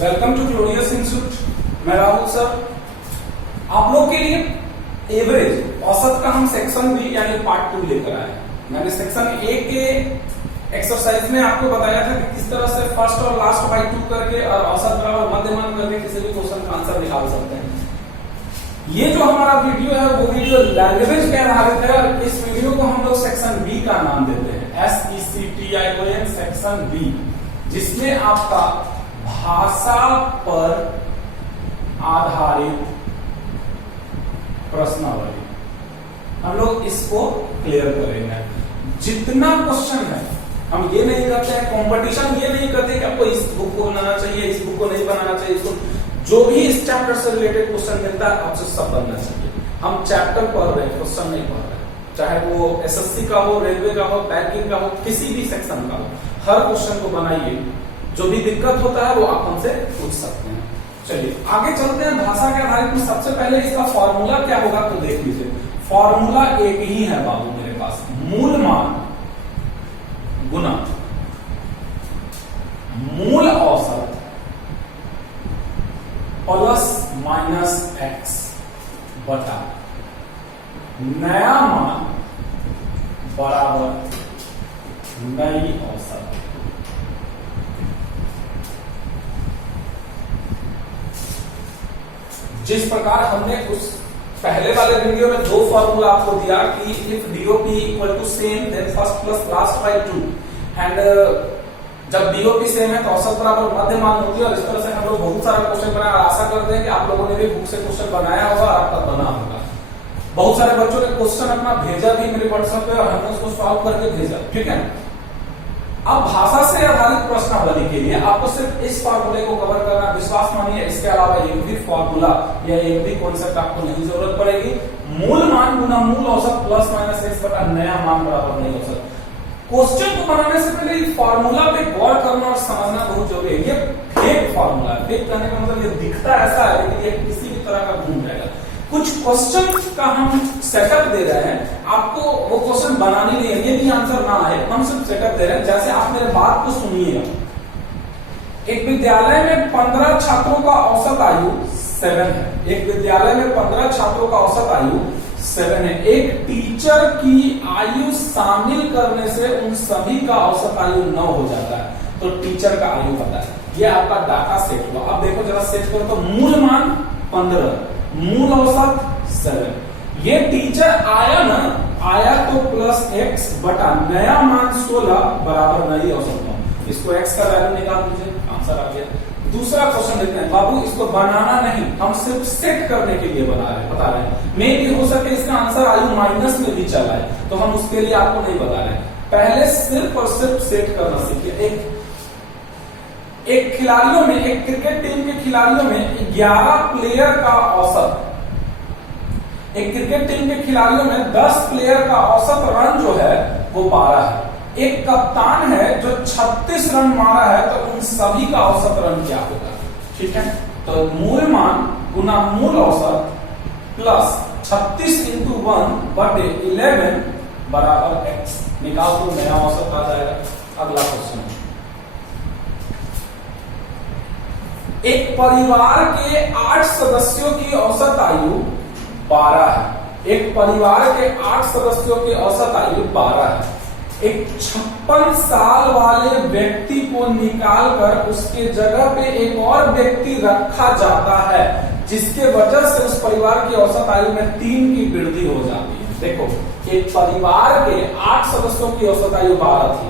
Welcome to glorious institute. मैं Rahul sir आप लोग के लिए एवरेज औसत का हम सेक्शन बी यानी पार्ट 2 लेकर आए। मैंने सेक्शन ए के एक्सरसाइज में आपको बताया था कि किस तरह से फर्स्ट और लास्ट बाय 2 करके और औसत बराबर मध्यमान करके किसी भी क्वेश्चन का आंसर निकाल सकते हैं। ये जो हमारा वीडियो है वो वीडियो लैंग्वेज पे आधारित है और इस वीडियो को हम लोग सेक्शन बी का नाम देते हैं, SECTION सेक्शन बी, जिसमें आपका भाषा पर आधारित प्रश्नावली हम लोग इसको क्लियर करेंगे। जितना क्वेश्चन है हम ये नहीं करते हैं कंपटीशन, ये नहीं करते कि आपको इस बुक को बनाना चाहिए, इस बुक को नहीं बनाना चाहिए, इसको जो भी इस चैप्टर से रिलेटेड क्वेश्चन मिलता है आपसे सब बनना चाहिए। हम चैप्टर पढ़ रहे हैं, क्वेश्चन नहीं पढ़ रहे, चाहे वो SSC का हो, रेलवे का हो, बैंकिंग का हो, किसी भी सेक्शन का हो, हर क्वेश्चन को बनाइए। जो भी दिक्कत होता है वो आप हमसे पूछ सकते हैं। चलिए आगे चलते हैं। भाषा के आधारित में सबसे पहले इसका फॉर्मूला क्या होगा तो देख लीजिए। फॉर्मूला एक ही है बाबू मेरे पास, मूल मान गुना मूल औसत प्लस माइनस x बटा नया मान बराबर नई औसत। जिस प्रकार हमने उस पहले वाले वीडियो में दो फॉर्मूला आपको दिया कि if DOP equal to same then first plus last by 2 and जब DOP सेम है तो औसत बराबर मध्यमान होती है। और इस तरह से हम लोग बहुत सारा क्वेश्चन बनाया। आशा करते हैं कि आप लोगों ने भी बुक से क्वेश्चन बनाया होगा और आपका बना होगा। बहुत सारे बच्चों ने क्वेश्चन अपना भेजा भी मेरे व्हाट्सएप पे और हमने उसको सॉल्व करके भेजा, ठीक है। अब भाषा से आधारित प्रश्नावली के लिए आपको सिर्फ इस फॉर्मूले को कवर करना, विश्वास मानिए। इसके अलावा एक भी फॉर्मूला या एक भी कॉन्सेप्ट आपको नहीं जरूरत पड़ेगी। मूल मान गुना मूल औसत प्लस माइनस x बटा नया मान बराबर नई औसत। क्वेश्चन को बनाने से पहले इस फॉर्मूला पे गौर करना और समझना बहुत जरूरी है। ये फेक फॉर्मूला है। फेक करने का मतलब ये दिखता ऐसा है लेकिन ये किसी भी तरह का घूम जाएगा। कुछ क्वेश्चन का हम सेटअप दे रहे हैं, आपको वो क्वेश्चन बनानी नहीं है, ये भी आंसर ना आए, हम सिर्फ सेटअप दे रहे हैं। जैसे आप मेरे बात को सुनिएगा। एक विद्यालय में 15 छात्रों का औसत आयु 7 है। एक विद्यालय में 15 छात्रों का औसत आयु 7 है। एक टीचर की आयु शामिल करने से उन सभी का औसत आयु 9 हो जाता है। तो टीचर का आयु पता है, ये आपका डाटा सेट हुआ। अब देखो जरा सेट करो तो मूल मान 15, मूल औसत 7। ये टीचर आया ना, आया तो प्लस x बटा नया मान 16 बराबर नई औसत 9। इसको x का वैल्यू निकाल दीजिए, आंसर आ गया। दूसरा क्वेश्चन देखते हैं। बाबू इसको बनाना नहीं, हम सिर्फ सेट करने के लिए बता रहे हैं। मे भी हो सके इसका आंसर आयु माइनस में भी चला है, तो हम उसके लिए आपको नहीं बता रहे। पहले सिर्फ और सिर्फ सेट करना सीखिए। एक खिलाड़ियों में, एक क्रिकेट टीम के खिलाड़ियों में 11 प्लेयर का औसत, एक क्रिकेट टीम के खिलाड़ियों में 10 प्लेयर का औसत रन जो है वो 12 है। एक कप्तान है जो 36 रन मारा है, तो उन सभी का औसत रन क्या होगा? ठीक है, तो मूल मान गुना मूल औसत प्लस 36 इंटू 1 बटे 11 बराबर x। निकाल तो नया औसत आ जाएगा। अगला क्वेश्चन, एक परिवार के 8 सदस्यों की औसत आयु 12 है। एक परिवार के 8 सदस्यों की औसत आयु 12 है। एक 56 साल वाले व्यक्ति को निकालकर उसके जगह पे एक और व्यक्ति रखा जाता है, जिसके वजह से उस परिवार की औसत आयु में 3 की वृद्धि हो जाती है। देखो, एक परिवार के 8 सदस्यों की औसत आयु 12 थी।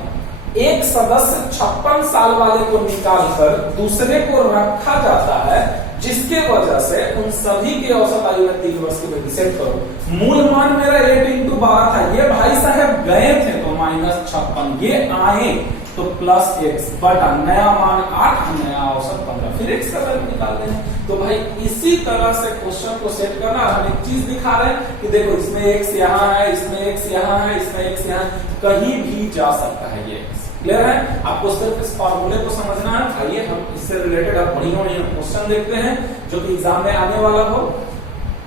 एक सदस्य 56 साल वाले को निकालकर दूसरे को रखा जाता है, जिसके वजह से उन सभी के औसत आयु में 3 वर्ष की वृद्धि। सेट करो। मूल मान मेरा 8 इंटू 12 था। ये भाई साहब गए थे तो -56, ये आए तो प्लस x बटा नया मान 8, नया औसत 15। फिर x का वैल्यू निकाल दें। तो भाई इसी तरह से क्वेश्चन को सेट करना। हम एक चीज दिखा रहे हैं कि देखो इसमें x यहाँ है, इसमें x यहाँ है, इसमें x यहाँ, कहीं भी जा सकता है ये। क्लियर है? आपको सिर्फ इस फॉर्मूले को समझना है। आइए हम इससे रिलेटेड अब बढ़िया क्वेश्चन देखते हैं जो कि एग्जाम में आने वाला हो।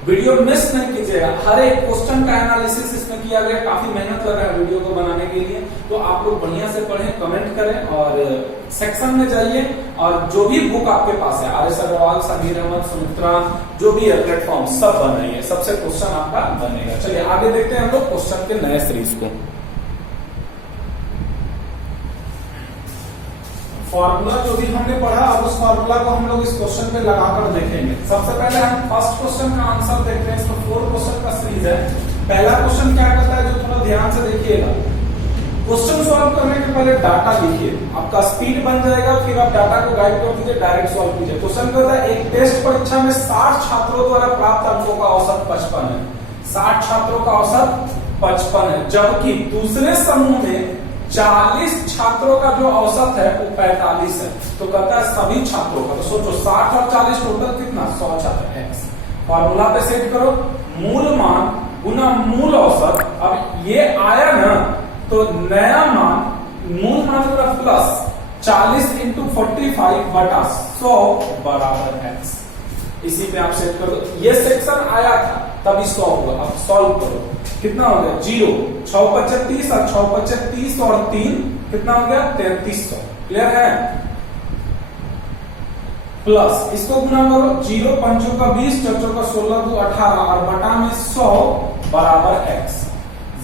वीडियो मिस नहीं कीजिएगा। हर एक क्वेश्चन का एनालिसिस इसमें किया गया, काफी मेहनत लगा है वीडियो को बनाने के लिए। तो आप लोग बढ़िया से पढ़ें, कमेंट करें। करें और सेक्शन में जाइए और जो भी बुक आपके पास है, आर एस अग्रवाल, समीर अहमद, सुमित्रा, जो भी है प्लेटफॉर्म सब बनाइए, सबसे क्वेश्चन आपका बनेगा। चलिए आगे देखते हैं हम लोग क्वेश्चन के नए सीरीज को। फॉर्मूला जो भी हमने पढ़ा, अब उस फॉर्मूला को हम लोग इस क्वेश्चन पे लगाकर देखेंगे। सबसे पहले हम फर्स्ट क्वेश्चन का आंसर देखते हैं। इसमें 4 क्वेश्चन का सीरीज है। पहला क्वेश्चन क्या करता है, जो थोड़ा ध्यान से देखिएगा। क्वेश्चन सॉल्व करने के पहले डाटा लिखिए, आपका स्पीड बन जाएगा, फिर आप डाटा को गाइड कर दीजिए, डायरेक्ट सॉल्व कीजिए। क्वेश्चन कहता है एक टेस्ट परीक्षा में 60 छात्रों द्वारा प्राप्त अंकों का औसत 55 है। 60 छात्रों का औसत 55 है, जबकि दूसरे समूह में 40 छात्रों का जो औसत है वो 45 है। तो कहता है सभी छात्रों का, तो सोचो 60 और 40 टोटल कितना, 100 छात्र है। फॉर्मूला पे सेट करो, मूल मान गुना मूल औसत। अब ये आया ना, तो नया मान, मूल मान पूरा प्लस 40 इंटू 45 बटा 100 बराबर x। इसी पे आप सेट कर दो। ये सेक्शन आया था तभी 100 हुआ। अब सॉल्व करो, कितना हो गया 0, 6 × 30 और 6 × 30 और 3 कितना हो गया 3300। क्लियर है? प्लस इसको गुना करो, 0 5 का 20, 4 का 16, 2 18 और बटा में 100 बराबर x।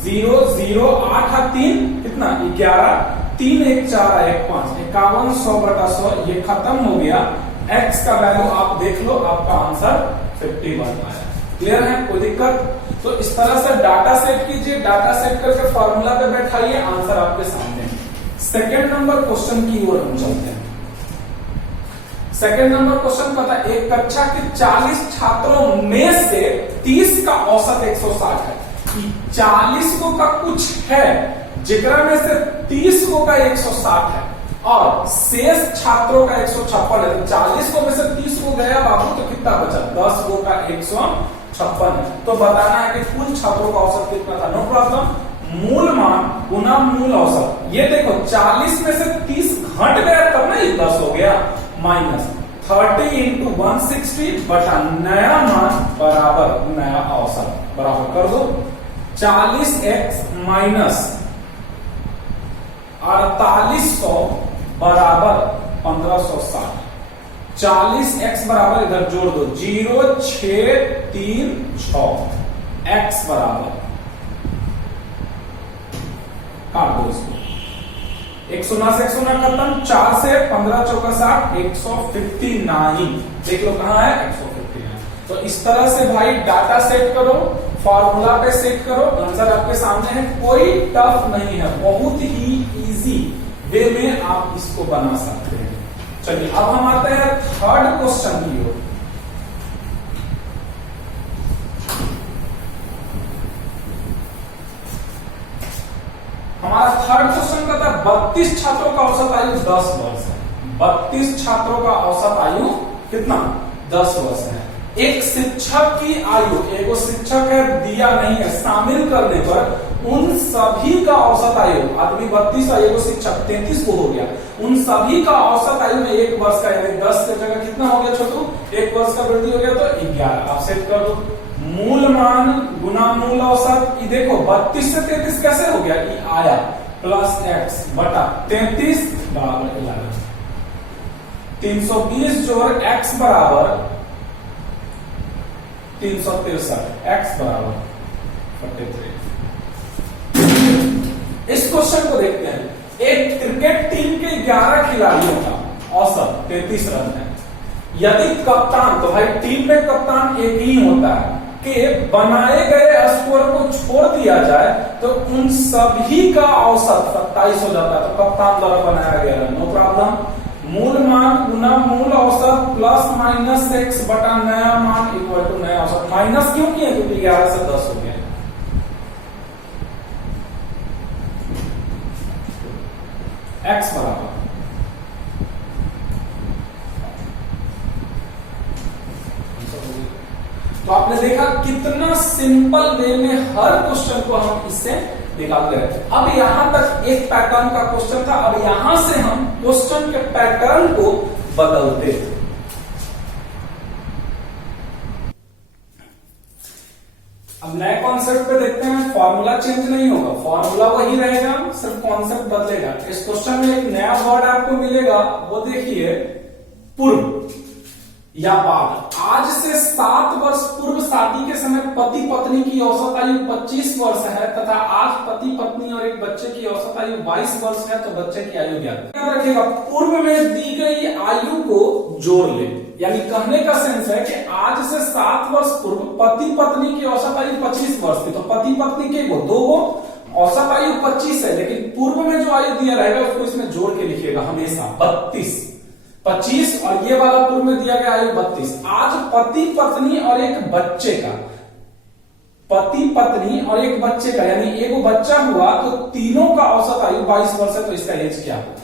0 0 8 और 3 कितना 11, 3 1 4 1 5, 51 100 बटा 100। ये खत्म हो गया। x का वैल्यू आप देख लो, आपका आंसर 51 आया। क्लियर है? कोई दिक्कत? तो इस तरह से डाटा सेट कीजिए, डाटा सेट करके फॉर्मूला पे बैठाइए, आंसर आपके सामने। सेकंड नंबर क्वेश्चन की ओर हम चलते हैं। सेकंड नंबर क्वेश्चन पता है, एक कक्षा के 40 छात्रों में से 30 का औसत 160 है। 40 को का कुछ है जिकरा में से 30 को का 160 है और शेष छात्रों का 156 है। तो 40 को में से 30 को गया बाबू, तो कितना बचा, 10 को का 156 है। तो बताना है कि कुल छात्रों का औसत कितना था। No problem. मूल मान गुना मूल औसत। ये देखो 40 में से 30 घट गया तब ना ये 10 हो गया, माइनस 30 इंटू 160 बटा नया मान बराबर नया औसत। बराबर कर दो 40x माइनस 4800 बराबर 1560। 40x बराबर इधर जोड़ दो 0 6 3 6, x बराबर काट दो इसको, 100 से 100 खत्म, 4 से 15 चौका 60, 159। देख लो कहां है 159। तो इस तरह से भाई डाटा सेट करो, फॉर्मूला पे सेट करो, आंसर आपके सामने है। कोई टफ नहीं है, बहुत ही इजी वे में आप इसको बना सकते हैं। चलिए अब हम आते हैं थर्ड क्वेश्चन की ओर। हमारा थर्ड क्वेश्चन का था 32 छात्रों का औसत आयु 10 वर्ष है। 32 छात्रों का औसत आयु कितना 10 वर्ष है। एक शिक्षक की आयु, एक शिक्षक है दिया नहीं है, शामिल करने पर उन सभी का औसत आयु, आदमी 32 है, एक शिक्षक 33 को हो गया, उन सभी का औसत आयु में 1 वर्ष का, यानी 10 की जगह कितना हो गया छोटू, 1 वर्ष का वृद्धि हो गया, तो 11। आप सेट कर दो मूल मान गुना मूल औसत। ये देखो 32 से 33 कैसे हो गया, ये आया प्लस x बटा 33 बराबर 11। 320 जोड़ x बराबर 363, x बराबर 43। इस क्वेश्चन को देखते हैं। एक क्रिकेट टीम के 11 खिलाड़ियों का औसत 33 रन है। यदि कप्तान, तो भाई टीम में कप्तान एक ही होता है, कि बनाए गए स्कोर को छोड़ दिया जाए तो उन सभी का औसत 27 हो जाता है। तो कप्तान द्वारा बनाया गया है, नो प्रॉब्लम। मूल मान गुना मूल औसत प्लस माइनस x बटा नया मान इक्वल टू नया औसत। माइनस क्यों किया, क्योंकि 11 से 10 हो गया। x बराबर तो आपने देखा कितना सिंपल वे में हर क्वेश्चन को हम इससे निकाल रहे थे। अब यहां तक एक पैटर्न का क्वेश्चन था, अब यहां से हम क्वेश्चन के पैटर्न को बदलते अब नए कॉन्सेप्ट पे देखते हैं, फॉर्मूला चेंज नहीं होगा, फॉर्मूला वही रहेगा, सिर्फ कॉन्सेप्ट बदलेगा। इस क्वेश्चन में एक नया वर्ड आपको मिलेगा, वो देखिए पूर्व या बाद। आज से 7 वर्ष पूर्व शादी के समय पति पत्नी की औसत आयु 25 वर्ष है तथा आज पति पत्नी और एक बच्चे की औसत आयु 22 वर्ष है, तो बच्चे की आयु ज्ञात रखिएगा। पूर्व में दी गई आयु को जोड़ ले, यानी कहने का सेंस है कि आज से 7 वर्ष पूर्व पति पत्नी की औसत आयु 25 वर्ष थी, तो पति पत्नी के दो औसत आयु 25 है, लेकिन पूर्व में जो आयु दिया रहेगा उसको इसमें जोड़ के लिखिएगा हमेशा 25 और ये वाला पूर्व में दिया गया आयु 32। आज पति पत्नी और एक बच्चे का, पति पत्नी और एक बच्चे का, यानी एक बच्चा हुआ तो तीनों का औसत आयु 22 वर्ष है, तो इसका एज क्या होगा?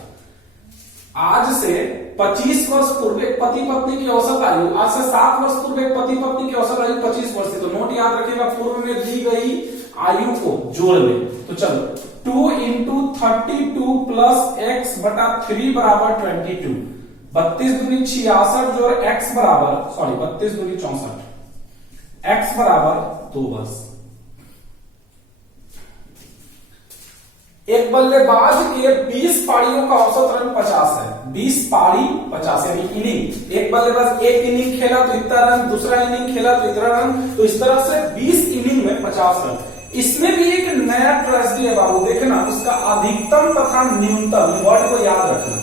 आज से 25 वर्ष पूर्व एक पति पत्नी की औसत आयु, आज से 7 वर्ष पूर्व एक पति पत्नी की औसत आयु 25 वर्ष थी, तो नोट याद रखिएगा पूर्व में दी गई आयु को जोड़ ले। तो चलो 2 इंटू 32 प्लस एक्स बटा 3 बराबर 22, 32 दूनी 66 जो x बराबर 32 दूनी 64, x बराबर 2 वर्ष। एक बल्लेबाज के 20 पारियों का औसत रन 50 है, 20 पारी 50 यानी इनिंग। एक बल्लेबाज एक इनिंग खेला तो इतना रन, दूसरा इनिंग खेला तो इतना रन, तो इस तरह से 20 इनिंग में 50 रन। इसमें भी एक नया ट्रेजेडी है बाबू, देखना उसका अधिकतम तथा न्यूनतम, वर्ड को याद रखना,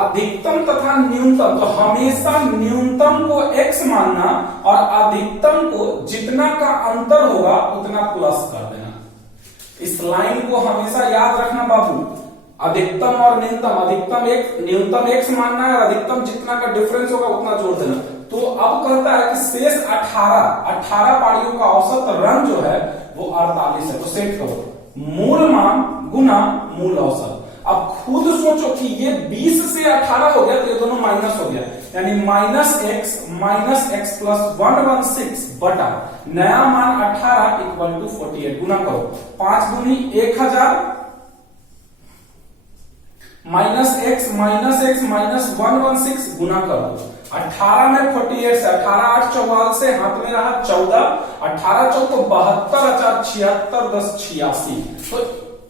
अधिकतम तथा न्यूनतम। तो हमेशा न्यूनतम को x मानना और अधिकतम को जितना का अंतर होगा उतना प्लस कर देना। इस लाइन को हमेशा याद रखना बाबू, अधिकतम और न्यूनतम, अधिकतम एक न्यूनतम x मानना है और अधिकतम जितना का डिफरेंस होगा उतना जोड़ देना। तो अब कहता है कि शेष 18 पारियों का औसत रन जो है वो 48 है, तो सेट करो मूल मान गुना मूल औसत। अब खुद सोचो कि ये 20 से 18 हो गया तो ये दोनों माइनस हो गया, यानी माइनस एक्स प्लस 116 बटा नया मान 18 इक्वल टू 48। गुना करो 5 दूनी 1000 माइनस एक्स माइनस 116 गुना करो 18 में 48 से 18 8 44 से हाथ में रहा 14, 18 चौको 72 4 76 10 86। तो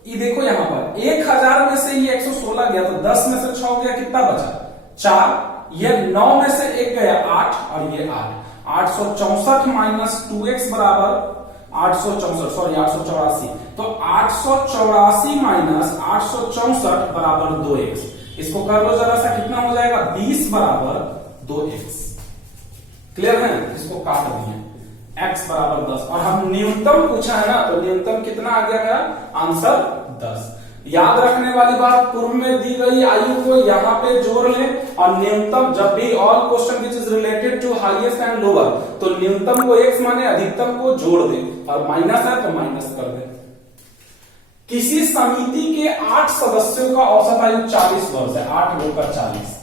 ये देखो यहां पर 1000 में से ये 116 गया तो 10 में से 6 गया, कितना बचा 4, ये 9 में से 1 गया 8 और ये 8, 864 माइनस 2x बराबर 884, तो 884 माइनस 864 बराबर 2x। इसको कर लो जरा सा, कितना हो जाएगा 20 बराबर 2x। क्लियर है? इसको काट दिए, x बराबर 10 और हम न्यूनतम पूछा है ना, तो न्यूनतम कितना आ गया मेरा आंसर 10। याद रखने वाली बात, पूर्व में दी गई आयु को यहाँ पे जोड़ लें और न्यूनतम, जब भी all question which is related to highest and lower, तो न्यूनतम को x माने अधिकतम को जोड़ दे और माइनस है तो माइनस कर दे। किसी समिति के 8 सदस्यों का औसत आयु 40 वर्ष है, 8 लोग का 40,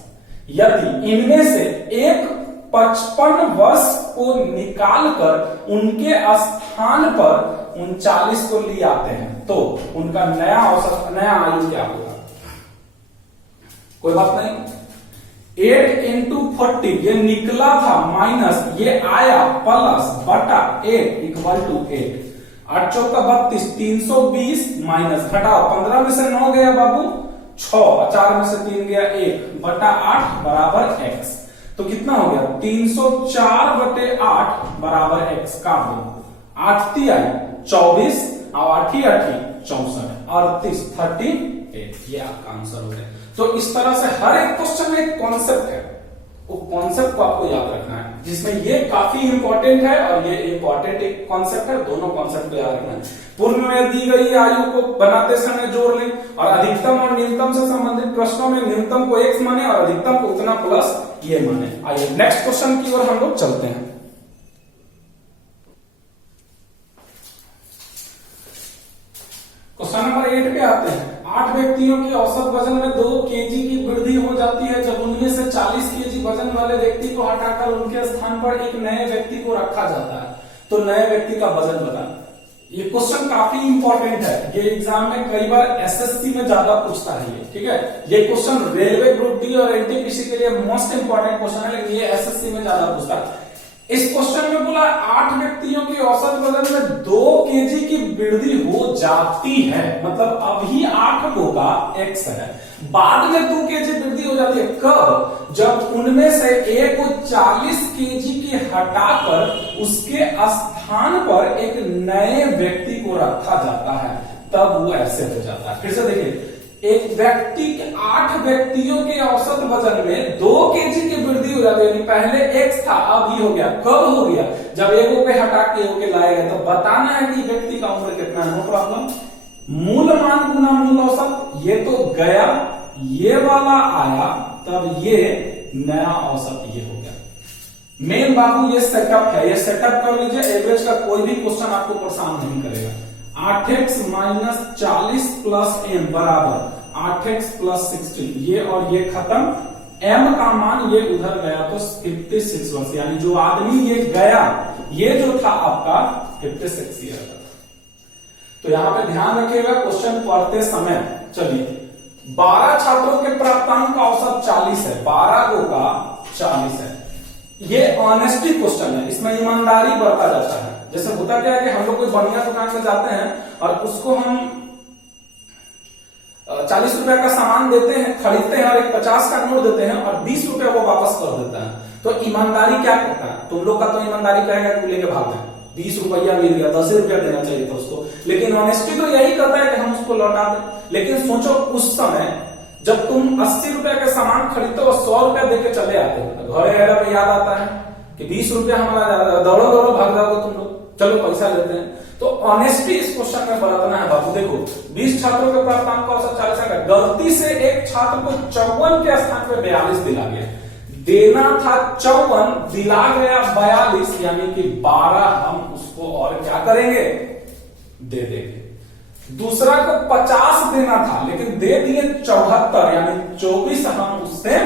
यदि इनमें से एक 55 वर्ष को निकालकर उनके स्थान पर 39 को ले आते हैं तो उनका नया औसत, नया आयु क्या होगा? कोई बात नहीं, 8 इंटू 40 ये निकला था माइनस ये आया प्लस बटा 8 इक्वल टू 8, 8 चौका 32, 320 माइनस घटाओ 15 में से 9 गया बाबू 6, 4 में से 3 गया 1 बटा 8 बराबर x। तो कितना हो गया 304 बटे 8 बराबर x। काट दो 8 आई 24 और 8 64, 38 38, ये आपका आंसर हो गया। तो इस तरह से हर एक क्वेश्चन में एक कॉन्सेप्ट है, वो कॉन्सेप्ट को आपको याद रखना है, जिसमें ये काफी इंपॉर्टेंट है और ये इंपॉर्टेंट एक कॉन्सेप्ट है, दोनों कॉन्सेप्ट को याद रखना है। पूर्व में दी गई आयु को बनाते समय जोड़ लें और अधिकतम और न्यूनतम से संबंधित प्रश्नों में न्यूनतम को x माने और अधिकतम को उतना प्लस ये माने। आइए नेक्स्ट क्वेश्चन की ओर हम लोग चलते हैं। क्वेश्चन नंबर 8 पे आते हैं। 8 व्यक्तियों के औसत वजन में 2 केजी की वृद्धि हो जाती है जब उनमें से 40 केजी वजन वाले व्यक्ति को हटाकर उनके स्थान पर एक नए व्यक्ति को रखा जाता है, तो नए व्यक्ति का वजन बताना। ये क्वेश्चन काफी इंपॉर्टेंट है, ये एग्जाम में कई बार एसएससी में ज्यादा पूछता है ये, ठीक है। ये क्वेश्चन रेलवे ग्रुप डी और एनटीपीसी के लिए मोस्ट इंपॉर्टेंट क्वेश्चन है, लेकिन ये एसएससी में ज्यादा पूछता है। इस क्वेश्चन में बोला 8 व्यक्तियों की औसत वजन में 2 केजी की वृद्धि हो जाती है, मतलब अभी 8 लोगों का x है, बाद में 2 केजी वृद्धि हो जाती है। कब? जब उनमें से एक को 40 केजी की हटाकर उसके स्थान पर एक नए व्यक्ति को रखा जाता है, तब वो ऐसे हो जाता है। फिर से देखिए, एक व्यक्ति के 8 व्यक्तियों के औसत वजन में 2 केजी की वृद्धि हो जाती है। पहले x था, अब ये हो गया। कब हो गया? जब एक पे हटा के ओके लाया गया। तो बताना है कि व्यक्ति का उम्र कितना है। No problem. मूल मान गुना मूल औसत, ये तो गया, ये वाला आया, तब ये नया औसत ये हो गया। मेन बाबू ये सेटअप है, ये सेटअप कर लीजिए। एवरेज का कोई भी क्वेश्चन आपको परेशान नहीं करेगा। 8x माइनस 40 प्लस m बराबर 8x प्लस 16, ये और ये खत्म। m का मान ये उधर गया तो 56 वर्ष, यानी जो आदमी ये गया, ये जो था आपका 56 ईयर का। तो यहां पे ध्यान रखिएगा क्वेश्चन पढ़ते समय। चलिए, 12 छात्रों के प्राप्तांक का औसत 40 है, 12 को का 40 है। ये ऑनेस्टी क्वेश्चन है, इसमें ईमानदारी बरता जाता है। जैसे होता क्या है कि हम लोग कोई बढ़िया दुकान में जाते हैं और उसको हम 40 रुपए का सामान देते हैं, खरीदते हैं और एक 50 का नोट देते हैं और 20 रुपए वो वापस कर देता है। तो ईमानदारी क्या करता है? तुम लोग का तो ईमानदारी कहेगा कि लेके भाग जाए, 20 रुपया मिल गया, 10 रुपया देना चाहिए था उसको। लेकिन ऑनेस्टी तो यही करता है कि हम उसको लौटा दें। लेकिन सोचो, उस समय जब तुम 80 रुपए का सामान खरीदते हो और 100 रुपया देके चले आते हो, घर आने पे याद आता है कि 20 रुपया हमारा ज्यादा, दौड़ो दौड़ो भाग जाओगे तुम लोग, चलो पैसा लेते हैं। तो ऑनेस्टी इस क्वेश्चन में बरतना है बाबू। देखो, 20 छात्रों के प्राप्तांक का औसत 40 है। गलती से एक छात्र को 54 के स्थान पे 42 दिला गया। देना था 54, दिला गया 42, यानी कि 12 हम उसको और क्या करेंगे? दे देंगे। दूसरा को 50 देना था, लेकिन दे दिए 74, यानी 24 हम उससे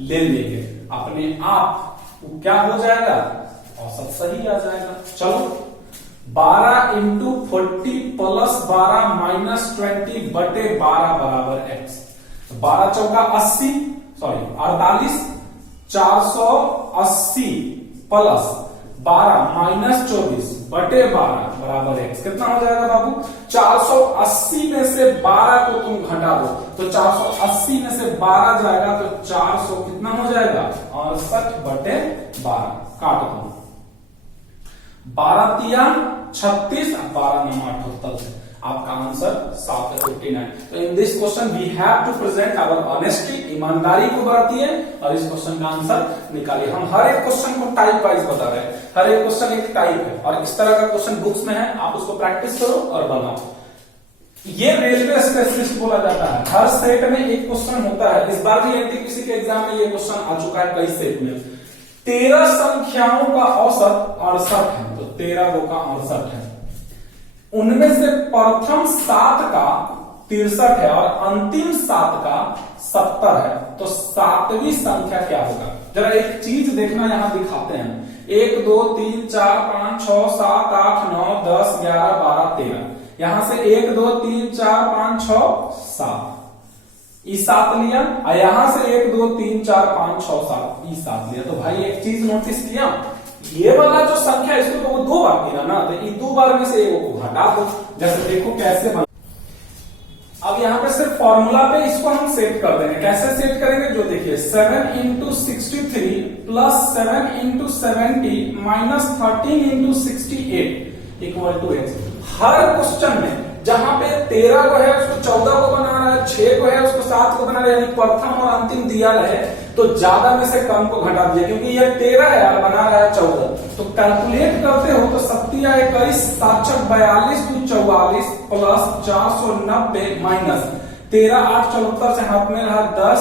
ले लेंगे। अपने आप वो क्या हो जाएगा? औसत सही आ जाएगा। चलो, 12 इंटू 40 प्लस 12 माइनस 20 बटे 12 बराबर x। 12 चौका 80, सॉरी 48, 480 प्लस 12 माइनस 24 बटे 12 बराबर x। कितना हो जाएगा बाबू? 480 में से 12 को तुम घटा दो तो 480 में से 12 जाएगा तो 400 कितना हो जाएगा? 68 बटे 12। काट दो, 12 तिया 36, 12 9 78, आपका आंसर 759। तो in this question we have to present our honesty, ईमानदारी को बरतिए और इस क्वेश्चन का आंसर निकालिए। हम हर एक क्वेश्चन को टाइप वाइज बता रहे हैं, हर एक क्वेश्चन एक टाइप है और इस तरह का क्वेश्चन बुक्स में है, आप उसको प्रैक्टिस करो और बनाओ। ये रेलवे स्पेशलिस्ट बोला जाता है। हर सेट में एक क्वेश्चन होता है। इस बार भी एनटीपीसी के एग्जाम में ये क्वेश्चन आ चुका है कई सेट में। 13 संख्याओं का औसत 68 है, तो 13 को का 68 है। उनमें से प्रथम 7 का 63 है और अंतिम 7 का 70 है, तो 7वीं संख्या क्या होगा? जरा एक चीज देखना, यहां दिखाते हैं। 1 2 3 4 5 6 7 8 9 10 11 12 13। यहां से 1 2 3 4 5 6 7, ई 7 लिया, और यहां से 1 2 3 4 5 6 7, ई 7 लिया। तो भाई एक चीज नोटिस किया, ये वाला जो संख्या इसको तो वो 2 बार किया ना, तो ये 2 बार में से एक को घटा दो। जैसे देखो कैसे बना। अब यहाँ पे सिर्फ फॉर्मूला पे इसको हम सेट कर देंगे। कैसे सेट करेंगे? जो देखिए, 7 into 63 plus 7 into 70 minus 13 into 68 equal to x। हर क्वेश्चन में जहां पे 13 को है उसको 14 को बना रहा है, 6 को है उसको 7 को बना रहा है, यानी प्रथम और अंतिम दिया रहे तो ज्यादा में से कम को घटा दीजिए, क्योंकि ये 13 है और बना रहा है 14। तो कैलकुलेट करते हो तो 7 या 21 7 42 to 44 प्लस 490 माइनस 13 8 74 से हाथ में रहा 10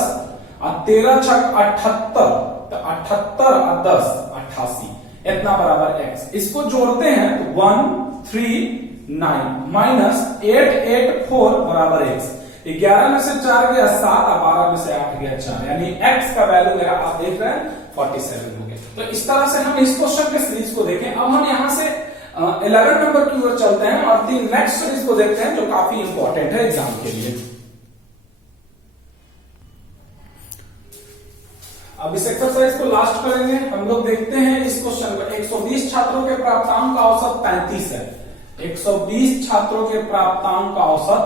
और 13 6 78, तो 78 और 10 88, इतना बराबर x। इसको जोड़ते हैं तो 139 माइनस 884 बराबर x। 11 में से 4 गया 7 और 12 में से 8 गया 4, यानी x का वैल्यू मेरा आप देख रहे हैं 47 हो गया। तो इस तरह से हम इस क्वेश्चन के सीरीज को देखें। अब हम यहां से 11 नंबर की ओर चलते हैं और 3 नेक्स्ट सीरीज को देखते हैं जो काफी इंपॉर्टेंट है एग्जाम के लिए। अब इस एक्सरसाइज को लास्ट करेंगे। हम लोग देखते हैं इस क्वेश्चन को। 120 छात्रों के प्राप्तांक का औसत 35 है। 120 छात्रों के प्राप्तांक का औसत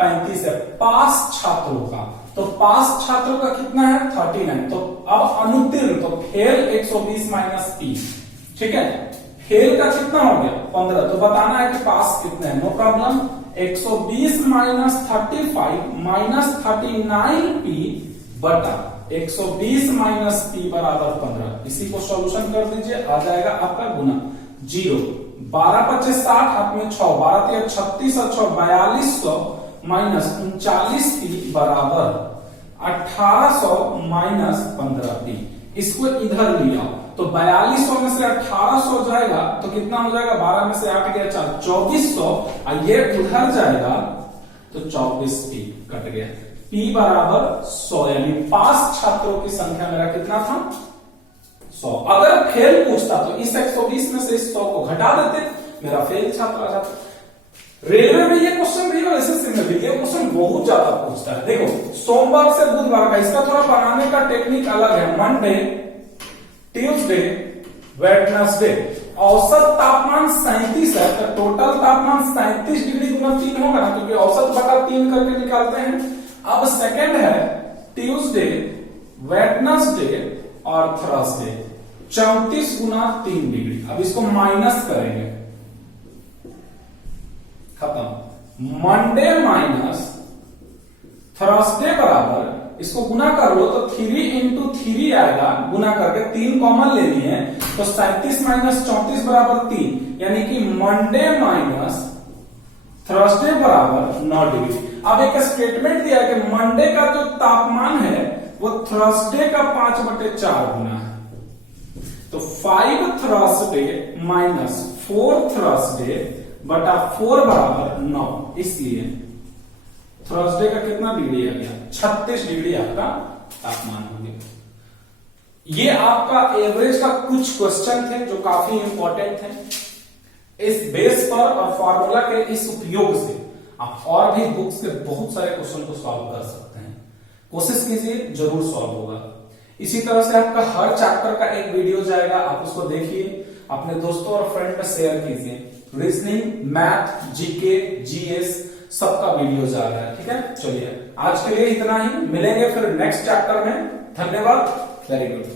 35 है। पास छात्रों का, तो पास छात्रों का कितना है 39। तो अब अनुत्तीर्ण, तो फेल 120 माइनस 30, ठीक है। फेल का कितना हो गया 15, तो बताना है कि पास कितने हैं। No problem. 120 minus 35 minus 39p बटा 120 माइनस p बराबर 15। इसी को सॉल्यूशन कर दीजिए, आ जाएगा आपका गुना 0। 12 25 60, हाथ में 6, 12 3 36 और 6 4200 माइनस 39p बराबर 1800 माइनस 15p। इसको इधर लिया तो 4200 में से 1800 जाएगा तो कितना हो जाएगा, 12 में से 8 गया 4, 2400, और ये उधर जाएगा तो 24p कट गया। p बराबर 100, यानी पास छात्रों की संख्या मेरा कितना था 100। अगर फेल पूछता तो इस 120 में से इस 100 को घटा देते, मेरा फेल छात्र आ जाता। रेलवे में ये क्वेश्चन भी और एसएससी में भी ये क्वेश्चन बहुत ज्यादा पूछता है। देखो सोमवार से बुधवार का, इसका थोड़ा बनाने का टेक्निक अलग है। मंडे, ट्यूसडे, वेडनेसडे, औसत तापमान 37 है, तो टोटल तापमान 37 डिग्री गुना 3 होगा ना, क्योंकि औसत बटा 3 करके निकालते हैं। अब सेकंड है ट्यूसडे, वेडनेसडे और थर्सडे, 34 गुना 3 डिग्री। अब इसको माइनस करेंगे, खत्म। मंडे माइनस थर्सडे बराबर, इसको गुना कर लो तो 3 इंटू 3 आएगा, गुना करके 3 कॉमन लेनी है, तो 37 माइनस 34 बराबर 3, यानी कि मंडे माइनस थर्सडे बराबर 9 डिग्री। अब एक स्टेटमेंट दिया है कि मंडे का जो तापमान है वो थर्सडे का 5/4 गुना है। तो 5 थर्सडे माइनस 4 थर्सडे बटा 4 बराबर 9, इसलिए थर्सडे का कितना डिग्री आ गया 36 डिग्री आपका तापमान हो गया। ये आपका एवरेज का कुछ क्वेश्चन थे जो काफी इंपॉर्टेंट थे। इस बेस पर और फॉर्मूला के इस उपयोग से आप और भी बुक्स के बहुत सारे क्वेश्चन को सॉल्व कर सकते हैं। कोशिश कीजिए, जरूर सॉल्व होगा। इसी तरह से आपका हर चैप्टर का एक वीडियो जाएगा, आप उसको देखिए, अपने दोस्तों और फ्रेंड में शेयर कीजिए। रीजनिंग, मैथ, जीके, जीएस सबका वीडियो जा रहा है, ठीक है। चलिए आज के लिए इतना ही, मिलेंगे फिर नेक्स्ट चैप्टर में। धन्यवाद, वेरी गुड।